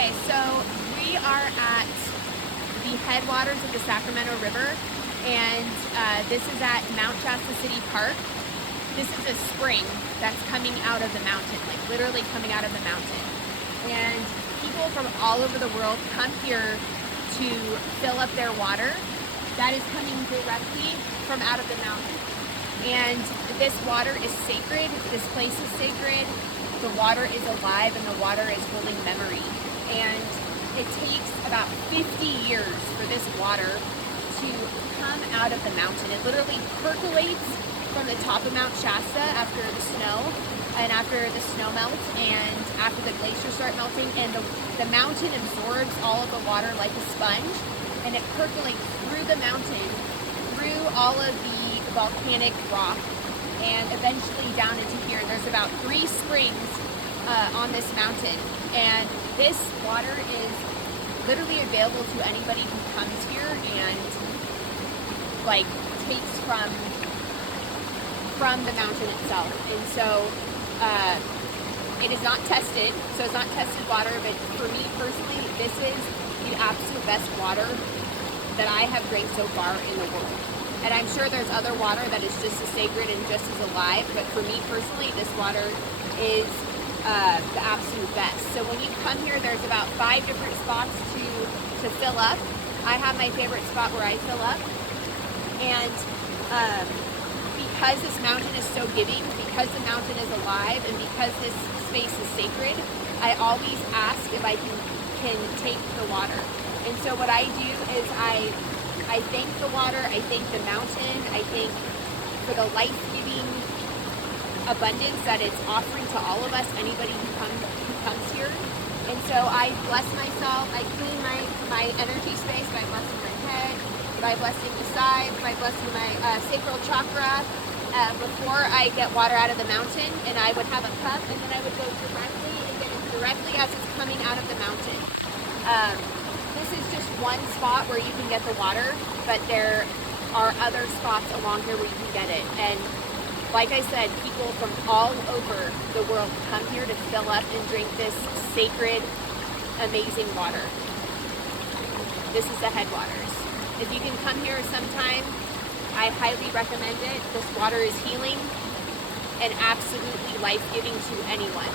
Okay, so we are at the headwaters of the Sacramento River, and this is at Mt Shasta City Park. This is a spring that's coming out of the mountain, like literally coming out of the mountain. And people from all over the world come here to fill up their water that is coming directly from out of the mountain. And this water is sacred, this place is sacred, the water is alive, and the water is holding memory. And it takes about 50 years for this water to come out of the mountain. It literally percolates from the top of Mt Shasta after the snow, and after the snow melts, and after the glaciers start melting, and the mountain absorbs all of the water like a sponge, and it percolates through the mountain, through all of the volcanic rock, and eventually down into here. There's about 3 springs on this mountain, and this water is literally available to anybody who comes here and like takes from the mountain itself. And so it is not tested, so it's not tested water, but for me personally, this is the absolute best water that I have drank so far in the world. And I'm sure there's other water that is just as sacred and just as alive, but for me personally, this water is the absolute best. So when you come here, there's about 5 different spots to fill up. I have my favorite spot where I fill up, and because this mountain is so giving, because the mountain is alive, and because this space is sacred, I always ask if I can take the water. And so what I do is I thank the water, I thank the mountain, I thank for the life-giving abundance that it's offering to all of us, anybody who comes here. And so I bless myself, I clean my energy space by blessing my head, by blessing the sides, by blessing my sacral chakra before I get water out of the mountain. And I would have a cup, and then I would go directly and get it directly as it's coming out of the mountain. This is just one spot where you can get the water, but there are other spots along here where you can get it. And like I said, people from all over the world come here to fill up and drink this sacred, amazing water. This is the headwaters. If you can come here sometime, I highly recommend it. This water is healing and absolutely life-giving to anyone.